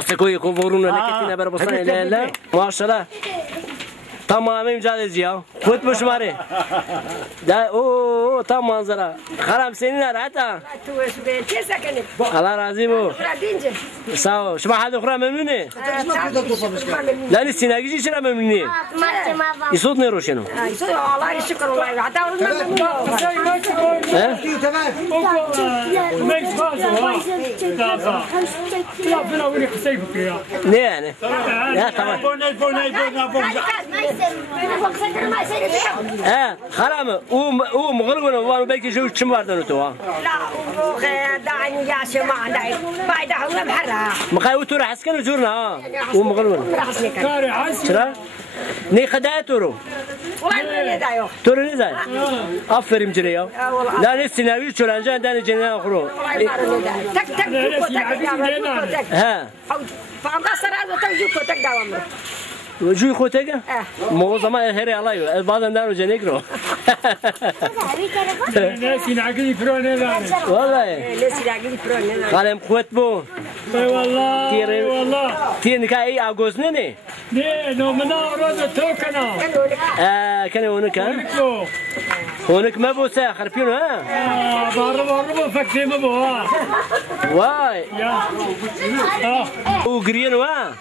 Afiko'yu kovurun leketine beraber basana ilerle. Maşallah. Tamamen cadeci ya. Kut bu şumari. Da o tam manzara. Karam senin hatta. Allah razı olsun. Sağ ol. Şuma hadi kura memnuni. Lan sinagi için memnuni. İsot ne roşenu? Allah şükür olay. Hatta ne yani? Ya tamam. Haram. O mağrubun var belki şu kim vardı o لا دعني يا شمع داي بعد هم حرة مخاوي تورا حسكن وجورنا ومغلون شرا ني خدايا تورو والله دايو تورو نزاي افرم جريا لا نسيناوي شورانجا داني جنا اخرو تك تك ها فعم قصر هذا تك جوكو تك داوم وجوي خوتك مو زمان هري الله بعضن دارو جنيكرو ناسي نعقلي فروني والله ناسي نعقلي فروني قالم قوت بو والله تين كاي اغوزني ني نو منا روز توكنا كان هونك ما بو ساخر فينو ها باربو فكتي ما بو واي يا وغرين وا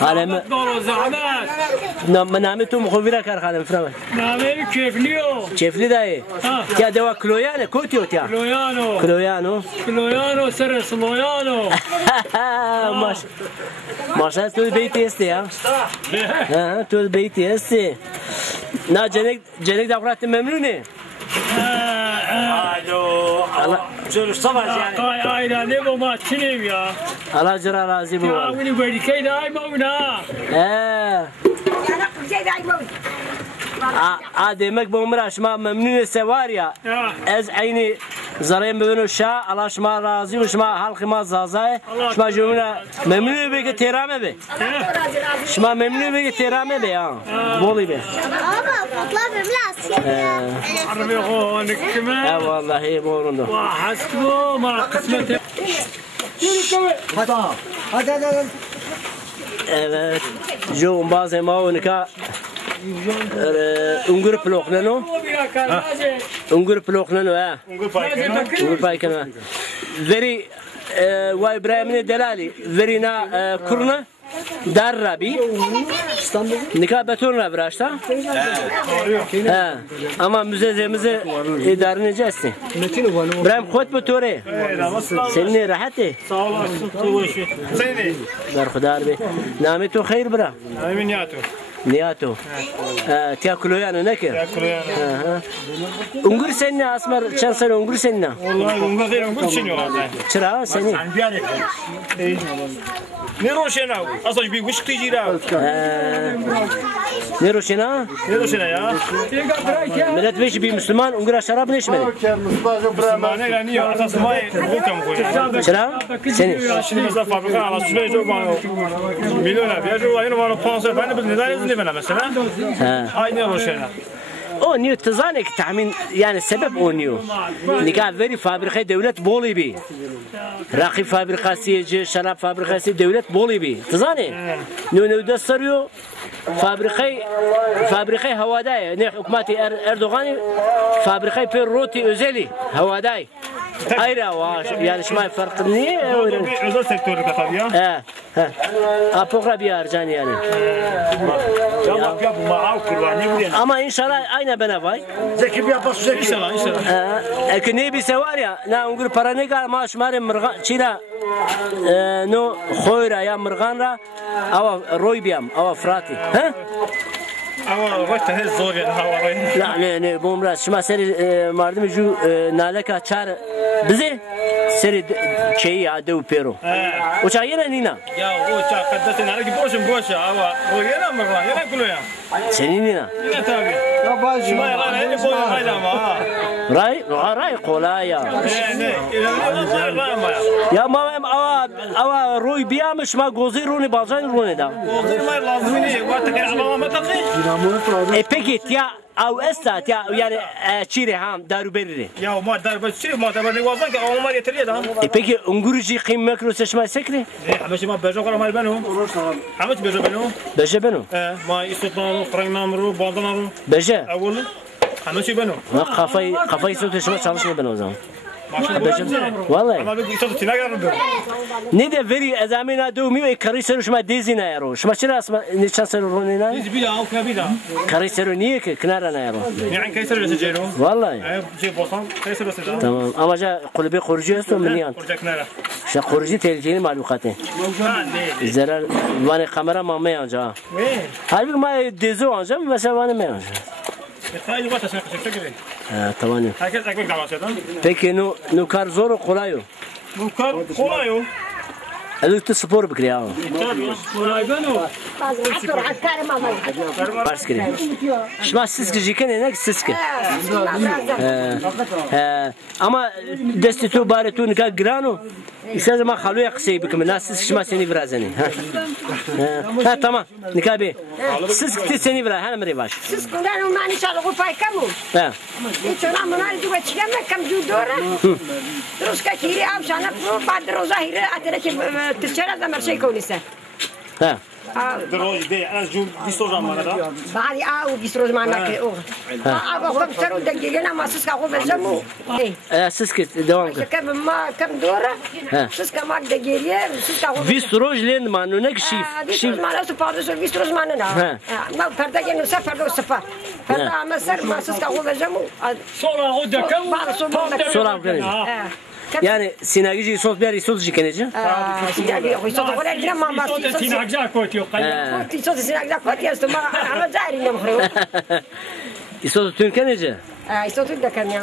خالم دورو زعمات نامتو مخبره كار خالم فرما نامي كيفليو كيفلي داي يا دوا كلويانه كوتيو تيا كلويانو سرس لويانو ماشا تو البيت يستي ها تو البيت يستي نا جنك دافرات ممنوني شو صباح يعني اي لا نبو ما تشنيم يا الله جرى رازي بو يا ويني ويني كيد اي مونا demek bu umra şma memnun sevar ya ez aynı zarayım bugün şa Allah şma razı ve şma halkı ma zazay şma cümle memnun be ki terame be şma memnun be ki terame be ya boli be عربي هونك كمان vallahi borundu وحسبه ما قسمته evet jo bazen ma onika ungur ploknano ungur ploknano ha ungur paykana very wa ibrahim'in delali very na kurna darrabi nikah betonla bıraşta ha ama müzezemizi idare edeceğiz. İbrahim khod betore senin rahatı sağ olasın seni berkhudar be nami to khair bra amin yato نياتو تاكلوا يعني نكر انقر سنة اسمر كم سنة انقر سنة والله انقر شنو والله ترى سنة نيروشنا اصلا بي وش تيجي راو نيروشنا يا ملت بيش بي مسلمان انقر شراب ليش من مسلمان يعني اساس ما بوكم ترى سنة شنو مثلا فابريكا على سوي جو مليون بيجوا هنا وانا بانسر فانا بالنسبه مثلا هاي نيروشنا او نيو تزانك تعمين يعني السبب او نيو نيكا فيري فابريكا دولة بولي بي راقي فابريكا سيجي شراب فابريكا سي دولة بولي بي تزاني نو دستريو فابريكا هواداي ني حكومتي اردوغاني فابريكا بيروتي اوزيلي هواداي ايرا واش يعني شمال فرق ني özel sektör tabii ya apokra bir harcan yani ya bu maav kurbanı buraya ama inşallah aynı bana vay zeki bir yapası zeki inşallah ekne bir sevar ya na ungur parane gal maaş mare mırga çira no khoira ya mırganra ava roybiyam ava frati ha ama vakti hiç zor yani havalayın la ne bomra şma seri mardım ju nalaka çar bize seri şey ya dev pero o çayına nina ya o çay kadar nara ki boşa ama o yana mırgan yana kuluya senin nina yine tabii ya baş şma ya ne boya hayda ama ray kolaya ya mavem ava roy biyamış ma gozi runi balcan runi da lazım ne var tekrar ama mataki peki ya او استات yani çiri ham daru beriri. Ya ma dar bas ma dar ne vazan ki ama yeterli da. Peki ungurucu kıymak roseşma sekri? Hameşi ma bejo kara mal benu. Hameş bejo benu. Beje benu. Ma istotman qranamru bandanamru. Beje. Awul hameşi benu. Kafayı roseşma çalışmıyor ben o zaman. Maşallah. Beje. Vallahi. Ama bir istot tina gardı. Ne de veri ezamina domi ve karı şma dezina yaro. Şma çira asma ne çanser ronina? Biz bir daha kabida. Karı niye ki knara yaro? Yani kaysar resecero. Vallahi. Şey bosan kaysar resecero. Tamam. Ama ja kulübe kurucu esto milyon. Kuracak nere? İşte kurucu tehlikeli malukatı. Zarar vani kamera mamma yanca. Halbuki ma dezo anca mesela vani me yanca. Hayır bak sen kaçacak gibi. Tamam. Herkes ekmek davasıdan. Peki nu kar zor kolay o. Bu kar kolay o. Elbette spor bikri ya. Kolay ben o. Bars kiri. Şma siz geciken ne siz ki? Ama desti tu bari tu nika grano. İşte zaman haluya kısayı bikim. Nasıl şma seni birazeni. Ha tamam. Nika bi. Siz ki seni biraz hanım rivaş. Siz kundan umani şalı pay kamu. Ha. Hiç ona mınari duva çıkama kam judora. Terus kiri av şana pro bad roza hire atene ki tişara da merşey konisa. Ha. Droz de az ju bistojan manada. Bari av bisroz mana ke o. Av kom saru da gena masız ka ko bezamu. Siz ki devam et. Kam ma kam dora. Siz kamak da geriye siz ka ko. Vistroj len manu ne kişi. Visroz mana su pardon visroz mana na. Ma perda genu sa perda sefa. Perda ama ser masız ka ko bezamu. Sonra o da kam. Sonra yani sinagici sos bir sos jikeneci. Sinagici sos da gire mama. O da sinagca kot yok. Sos sinagici kot ya sto ma ama zari ne mkhro. İsos Türkeneci. Sos da kan ya.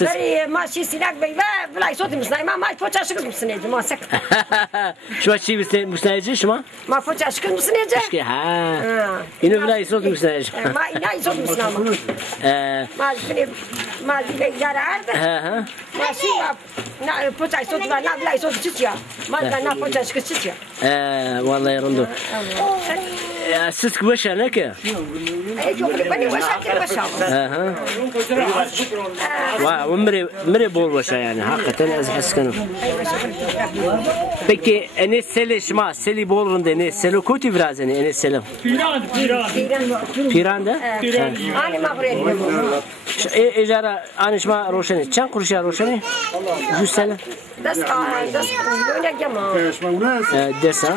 Bari ma şi sinag bey ve sos misnay ma poça şıkız misnaydı ma sak. Şu çi misnayıcı şuma? Ma poça şıkız misnaydı. İşte ha. Yine vela sos misnayıcı. Ma ina sos misnama. Ma bile yarardı. Ma şi na poça sos da na vela sos çıçya. Ma da na poça şıkız çıçya. Vallahi yarındı. Siz kıvaşa ne ki? Yok beni başa ki başa. Vay umre bol başa yani hakikaten az haskanım. Peki ene sele şma seli bolunda ne selo kuti biraz ene selam. Piran da? Ani ma buraya. Ejara anışma roşani. Çan kuruşa roşani? 100 sene. Das öyle gama. Desa.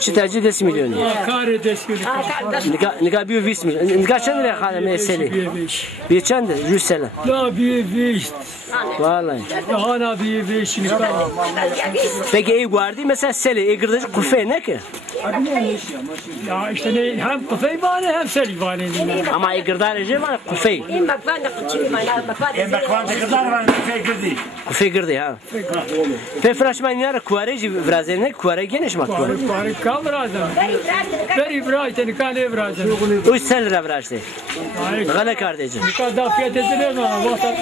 Çıtacı 10 milyon. Kare desgülü. Nika bir 20 milyon. Nika çan lira hala mesele. Bir çan da 100 sene. La bir beş. Vallahi. Hala bir beş. Peki iyi guardi mesela sele gırdacı kufe ne ki? Ya işte ne hem kafayı bana hem seli bana. Ama gırdacı mı kufe? İn bak ben de kıçıyım ben. Bak ben de kızlar var girdi. Kufe girdi ha. Pefraşman yara kuareci brazene kuare geniş mak. Kuare kameradan. Beri bıraktı kale bıraktı. 3 sene lira bıraktı. Gala kardeşim. Kadar fiyat edilir mi? Vatan.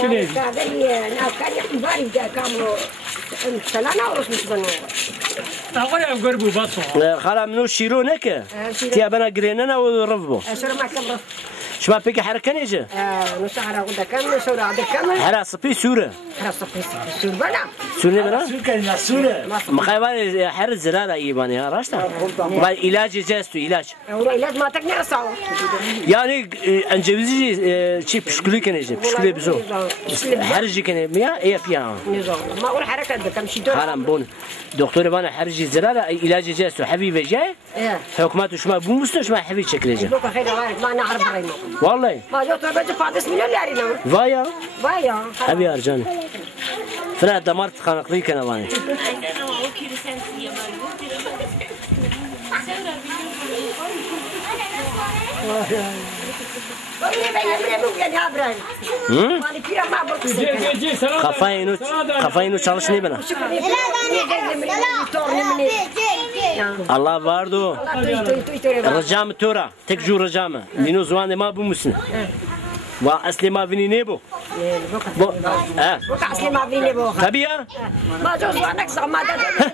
Şöyle. أقول قربوا بصوا. خلا منو شيرو نك. تيا بنا جريننا ورفبو. شو ما كم رف. شو ما بيك حركة نيجي. نشعر أقول ده كم نشعر هذا كم. حرا صبي سورة. حرا صبي سورة بنا. سورة بنا. Sure. مخيبان حرز زرارة يباني ها راشتا. ما علاج جاستو علاج. هو علاج ما تقدر أساو. يعني أنجبزي شيء بشكله كنيجي بشكله بزو. حرجي كني ميا إيه فيها. نظام ما أقول حركة ده كم شيء دور. حرام بون. دكتور بنا حرجي زرارة علاج جاستو حبيبي جاي. حكومته شو ما بومستو شو ما حبيبي شكله جا. دوك خير غير ما نعرف غيره. والله. ما جو ترى بس 5 مليون يارينا. فايا. فايا. أبي أرجاني. فلا دمرت خانقلي كنواني. Kafayı çalışmıyor bana. Allah vardı. Rıcam tura. Tek jur rıcamı. Minu zuanı ma bu musun? Va asli ma vini ne bu? بو كأصلي ما فيني بوخا tabii ya. ما جوز وانك زعما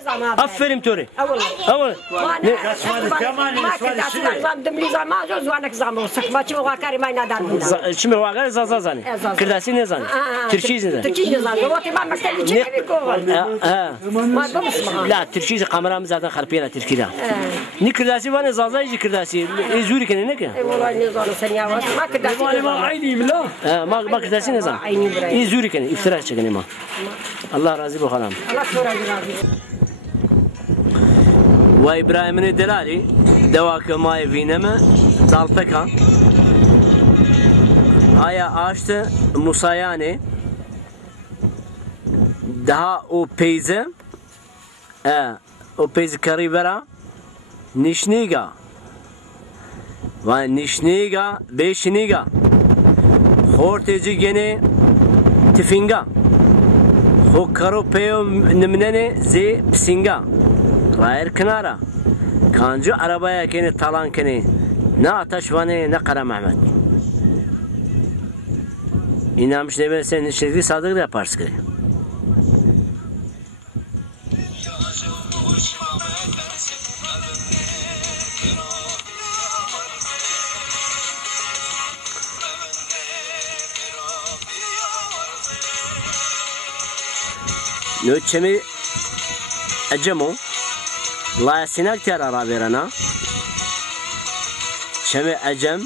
زعما Aferin Tori. أول Aول. ما كنت أسمع دملي زعما جوز وانك زعما وسك ما تشوف واكاري ما ينادر بنا Şimdi o kadar zazazani. Kırdasi ne zani? Türkçe ne zani? تركي زعما وقت ما مكتبي تشي بيكون ما بمسمع لا Türkçe kameramız zaten harpiye Türkiye'de. Ne kırdasi var ne zazayıcı kırdasi. Zuri kene ne ki? والله نزار سنيا ما كنت ما عيني بالله ما kırdasi ne zani? İyi zuri kene iftira çekene ma. Allah razı bu halam. الله كورا جرابي Ve İbrahim'in delali devakı maya vineme dalpeka aya açtı Musayani daha o peyze o peyze karibera nişniga ve nişniga beşniga horteci gene tifinga ho karo peyo nimnene ze psinga Rayer kenara kancı arabaya keni talan keni ne ateş vani ne Kara Mehmet İnanmış ne ben senin işlediği sadık da yaparsın ki nöçemi ecemo La sinak tera raverana Şemi ecem